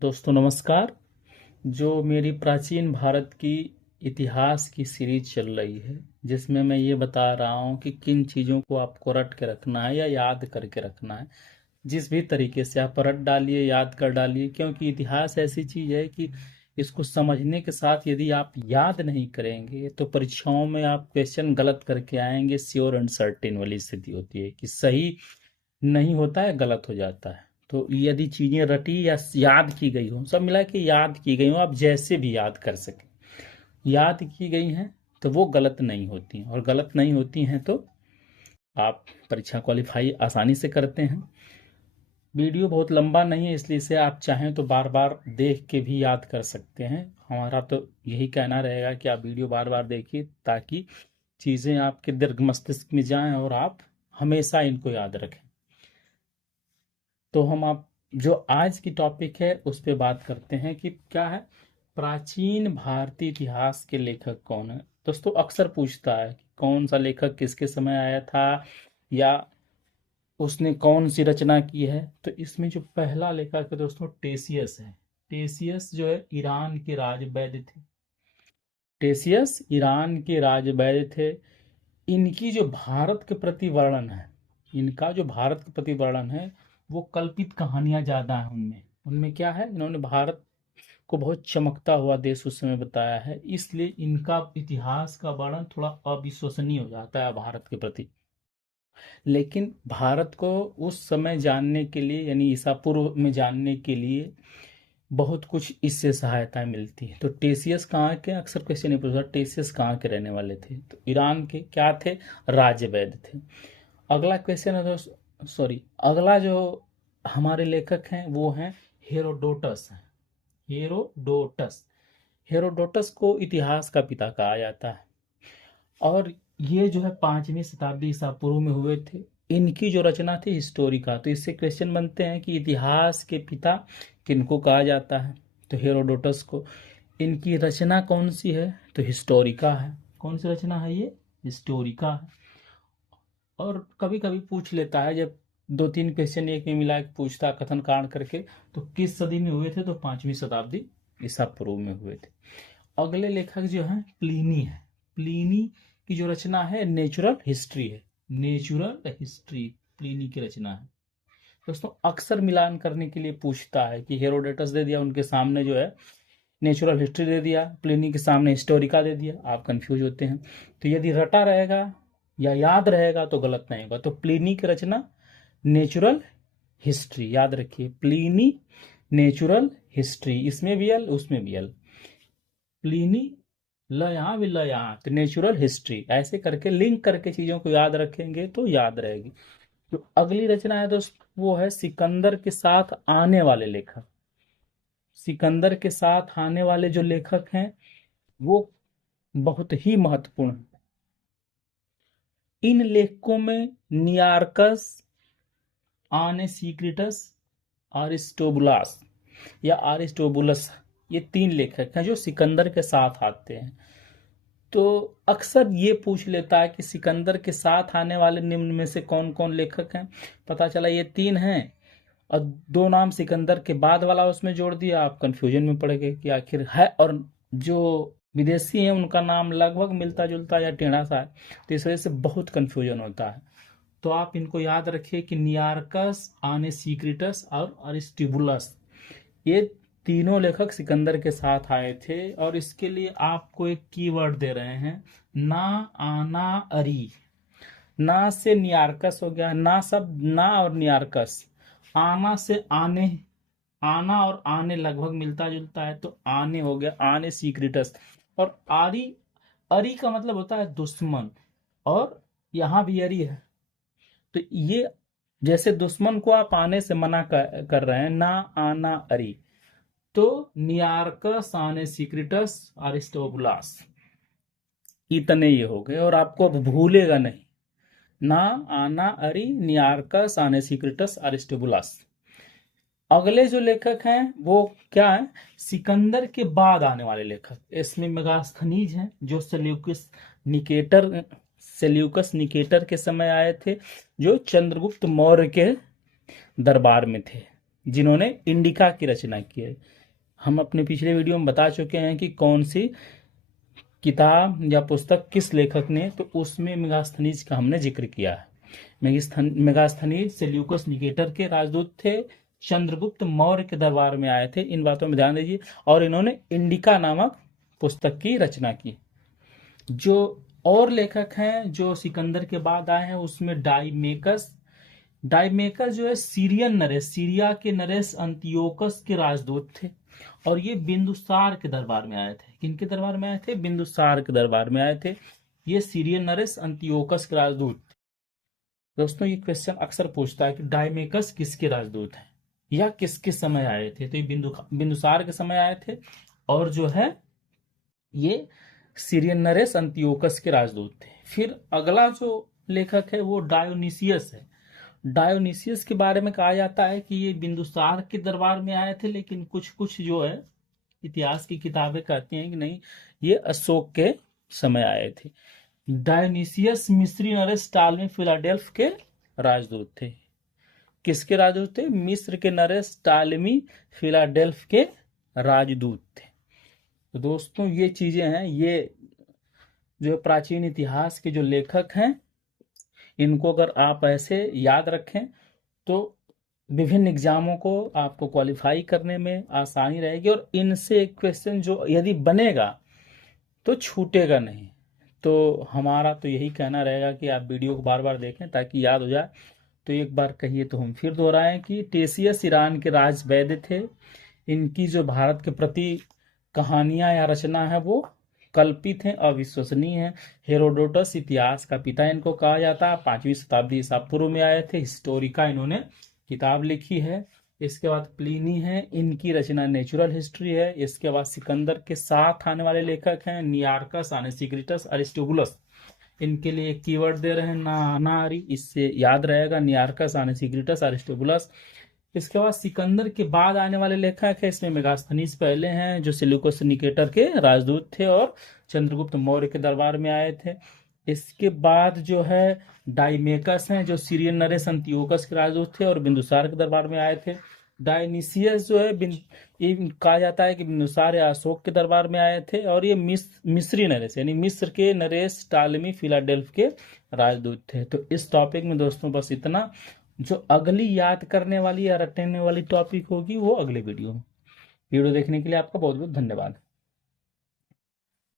दोस्तों नमस्कार। जो मेरी प्राचीन भारत की इतिहास की सीरीज चल रही है, जिसमें मैं ये बता रहा हूँ कि किन चीज़ों को आपको रट के रखना है या याद करके रखना है। जिस भी तरीके से आप रट डालिए, याद कर डालिए, क्योंकि इतिहास ऐसी चीज़ है कि इसको समझने के साथ यदि आप याद नहीं करेंगे तो परीक्षाओं में आप क्वेश्चन गलत करके आएंगे। श्योर एंड सर्टेन वाली स्थिति होती है कि सही नहीं होता है, गलत हो जाता है। तो यदि चीजें रटी या याद की गई हो, सब मिला के याद की गई हो, आप जैसे भी याद कर सके, याद की गई हैं तो वो गलत नहीं होती, और गलत नहीं होती हैं तो आप परीक्षा क्वालिफाई आसानी से करते हैं। वीडियो बहुत लंबा नहीं है, इसलिए इसे आप चाहें तो बार बार देख के भी याद कर सकते हैं। हमारा तो यही कहना रहेगा कि आप वीडियो बार बार देखिए, ताकि चीज़ें आपके दीर्घ मस्तिष्क में जाएं और आप हमेशा इनको याद रखें। तो हम आप जो आज की टॉपिक है उस पे बात करते हैं कि क्या है प्राचीन भारतीय इतिहास के लेखक कौन है। दोस्तों अक्सर पूछता है कि कौन सा लेखक किसके समय आया था, या उसने कौन सी रचना की है। तो इसमें जो पहला लेखक है दोस्तों, टेसियस है। टेसियस जो है ईरान के राजवैद्य थे। टेसियस ईरान के राजवैद्य थे। इनकी जो भारत के प्रति वर्णन है, इनका जो भारत के प्रति वर्णन है, वो कल्पित कहानियां ज्यादा है उनमें। उनमें क्या है, इन्होंने भारत को बहुत चमकता हुआ देश उस समय बताया है, इसलिए इनका इतिहास का वर्णन थोड़ा अविश्वसनीय हो जाता है भारत के प्रति। लेकिन भारत को उस समय जानने के लिए, यानी ईसा पूर्व में जानने के लिए बहुत कुछ इससे सहायता मिलती है। तो टेसियस कहाँ के, अक्सर क्वेश्चन नहीं पूछा टेसियस कहाँ के रहने वाले थे, तो ईरान के क्या थे, राजवैद्य थे। अगला क्वेश्चन है दोस्त, सॉरी, अगला जो हमारे लेखक हैं वो हैं हेरोडोटस हैं। हेरोडोटस, हेरोडोटस को इतिहास का पिता कहा जाता है, और ये जो है 5वीं शताब्दी ईसा पूर्व में हुए थे। इनकी जो रचना थी हिस्टोरिका। तो इससे क्वेश्चन बनते हैं कि इतिहास के पिता किनको कहा जाता है, तो हेरोडोटस को। इनकी रचना कौन सी है, तो हिस्टोरिका है। कौन सी रचना है ये, हिस्टोरिका है। और कभी कभी पूछ लेता है, जब 2-3 क्वेश्चन एक में मिला के पूछता कथन कांड करके, तो किस सदी में हुए थे, तो 5वीं शताब्दी ईसा पूर्व में हुए थे। अगले लेखक जो है प्लिनी है। प्लिनी की जो रचना है नेचुरल हिस्ट्री है। नेचुरल हिस्ट्री प्लिनी की रचना है। दोस्तों अक्सर मिलान करने के लिए पूछता है कि हेरोडेटस दे दिया, उनके सामने जो है नेचुरल हिस्ट्री दे दिया, प्लिनी के सामने हिस्टोरिका दे दिया, आप कंफ्यूज होते हैं। तो यदि रटा रहेगा या याद रहेगा तो गलत नहीं होगा। तो प्लिनी की रचना नेचुरल हिस्ट्री, याद रखिए, प्लिनी नेचुरल हिस्ट्री, इसमें भी एल उसमें भी एल। प्लिनी ल यहाँ भी ल यहाँ, तो नेचुरल हिस्ट्री, ऐसे करके लिंक करके चीजों को याद रखेंगे तो याद रहेगी। जो अगली रचना है दोस्त, वो है सिकंदर के साथ आने वाले लेखक। सिकंदर के साथ आने वाले जो लेखक हैं वो बहुत ही महत्वपूर्ण हैं। इन लेखकों में नियार्कस, आनेसीक्रिटस, अरिस्टोबुलास या अरिस्टोबुलस, ये 3 लेखक हैं जो सिकंदर के साथ आते हैं। तो अक्सर ये पूछ लेता है कि सिकंदर के साथ आने वाले निम्न में से कौन कौन लेखक हैं। पता चला ये 3 हैं, और 2 नाम सिकंदर के बाद वाला उसमें जोड़ दिया, आप कंफ्यूजन में पड़ गए कि आखिर है। और जो विदेशी हैं उनका नाम लगभग मिलता जुलता या टेढ़ा सा है, तो इस वजह से बहुत कंफ्यूजन होता है। तो आप इनको याद रखिए कि नियार्कस, आनेसीक्रिटस और अरिस्टोबुलस, ये तीनों लेखक सिकंदर के साथ आए थे। और इसके लिए आपको एक कीवर्ड दे रहे हैं, ना, आना, अरी। ना से नियार्कस हो गया, ना सब ना और नियार्कस। आना से आने, आना और आने लगभग मिलता जुलता है, तो आने हो गया, आने सीक्रेटस। और आरी, अरी का मतलब होता है दुश्मन, और यहां भी अरी है। तो ये जैसे दुश्मन को आप आने से मना कर रहे हैं, ना, आना, अरी, तो नियार्कस, आने सीक्रेटस, अरिस्टोबुलास, इतने ये हो गए, और आपको अब भूलेगा नहीं। ना, आना, अरी, नियार्कस, आने सीक्रेटस, अरिस्टोबुलास। अगले जो लेखक हैं वो क्या है, सिकंदर के बाद आने वाले लेखक। इसमें मेगास्थनीज हैं जो सेल्यूकस निकेटर के समय आए थे, जो चंद्रगुप्त मौर्य के दरबार में थे। जिन्होंने इंडिका की रचना की है। हम अपने पिछले वीडियो में बता चुके हैं कि कौन सी किताब या पुस्तक किस लेखक ने, तो उसमें मेगास्थनीज का हमने जिक्र किया है। मेगास्थनीज सेल्यूकस निकेटर के राजदूत थे, चंद्रगुप्त मौर्य के दरबार में आए थे, इन बातों में ध्यान दीजिए, और इन्होंने इंडिका नामक पुस्तक की रचना की। जो और लेखक हैं जो सिकंदर के बाद आए हैं उसमें डाइमेकस जो है सीरियन नरेश, सीरिया के नरेश अंतियोकस के राजदूत थे, और ये बिंदुसार के दरबार में आए थे। किनके दरबार में आए थे? बिंदुसार के दरबार में आए थे। ये सीरियन नरेश अंतियोकस के राजदूत। दोस्तों, ये क्वेश्चन अक्सर पूछता है कि डाइमेकस किसके राजदूत हैं या किसके समय आए थे? तो ये बिंदुसार के समय आए थे, और जो है ये सीरियन नरेश अंतियोकस के राजदूत थे। फिर अगला जो लेखक है वो डायोनिसियस है। डायोनिसियस के बारे में कहा जाता है कि ये बिंदुसार के दरबार में आए थे, लेकिन कुछ कुछ जो है इतिहास की किताबें कहती हैं कि नहीं, ये अशोक के समय आए थे। डायोनिसियस मिस्री नरेश टालमी फिलाडेल्फ के राजदूत थे। किसके राजदूत थे? मिस्र के नरेश टालमी फिलाडेल्फ के राजदूत थे। तो दोस्तों, ये चीजें हैं, ये जो प्राचीन इतिहास के जो लेखक हैं, इनको अगर आप ऐसे याद रखें तो विभिन्न एग्जामों को आपको क्वालिफाई करने में आसानी रहेगी, और इनसे एक क्वेश्चन जो यदि बनेगा तो छूटेगा नहीं। तो हमारा तो यही कहना रहेगा कि आप वीडियो को बार बार देखें ताकि याद हो जाए। तो एक बार कहिए तो हम फिर दोहराएं कि टेसियस ईरान के राजवैद्य थे। इनकी जो भारत के प्रति कहानियां या रचना है वो कल्पित हैं, अविश्वसनीय है। हेरोडोटस इतिहास का पिता इनको कहा जाता है, 5वीं शताब्दी ईसा पूर्व में आए थे। हिस्टोरिका इन्होंने किताब लिखी है। इसके बाद प्लिनी है, इनकी रचना नेचुरल हिस्ट्री है। इसके बाद सिकंदर के साथ आने वाले लेखक हैं नियार्कस, अनेसिक्रिटस, अरिस्टोबुलस। इनके लिए एक कीवर्ड दे रहे हैं नारी, इससे याद रहेगा, नियार्कस, अनेसिक्रिटस, अरिस्टोबुलस। इसके बाद सिकंदर के बाद आने वाले लेखक है, इसमें मेगास्थनीज पहले हैं जो सेल्यूकस निकेटर के राजदूत थे और चंद्रगुप्त मौर्य के दरबार में आए थे। इसके बाद जो है डाइमेकस हैं जो सीरियन नरेश अंतियोकस के राजदूत थे और बिंदुसार के दरबार में आए थे। डायनिसियस जो है ये कहा जाता है कि बिंदुसार या अशोक के दरबार में आए थे, और ये मिस्री नरेश यानी मिस्र के नरेश टालमी फिलाडेल्फ के राजदूत थे। तो इस टॉपिक में दोस्तों बस इतना। जो अगली याद करने वाली या रटने वाली टॉपिक होगी वो अगले वीडियो में। वीडियो देखने के लिए आपका बहुत बहुत धन्यवाद।